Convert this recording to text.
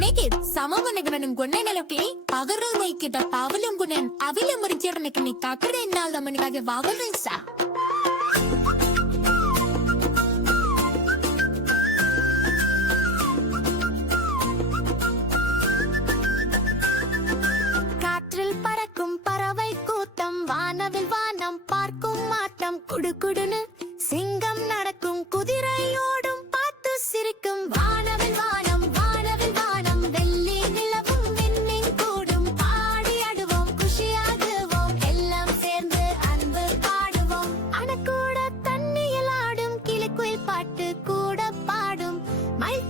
Manekit, sama managanan ng gunan na laki, pagaro mo ikita pawal yung gunan, avil yung maritir na kinikakada na laman nagagawagan rin sa. காற்றில் பறக்கும் பறவை கூட்டம் வானவில் வானம் பார்க்கும் மாட்டம் குடுகுடுன்னு சிங்கம் நடக்கும் குதிரையோடும் பார்த்து சிரிக்கும் வானவில் வானம் வானவில் வானம் வெள்ளி நிலவும் விண்மீன் கூடும் பாடி அடுவோம் குஷியாகுவோம் எல்லாம் சேர்ந்து அன்பு பாடுவோம் அணக்கூட தண்ணியில் ஆடும் கிளிக்குயில் பாட்டு கூட பாடும் மயில்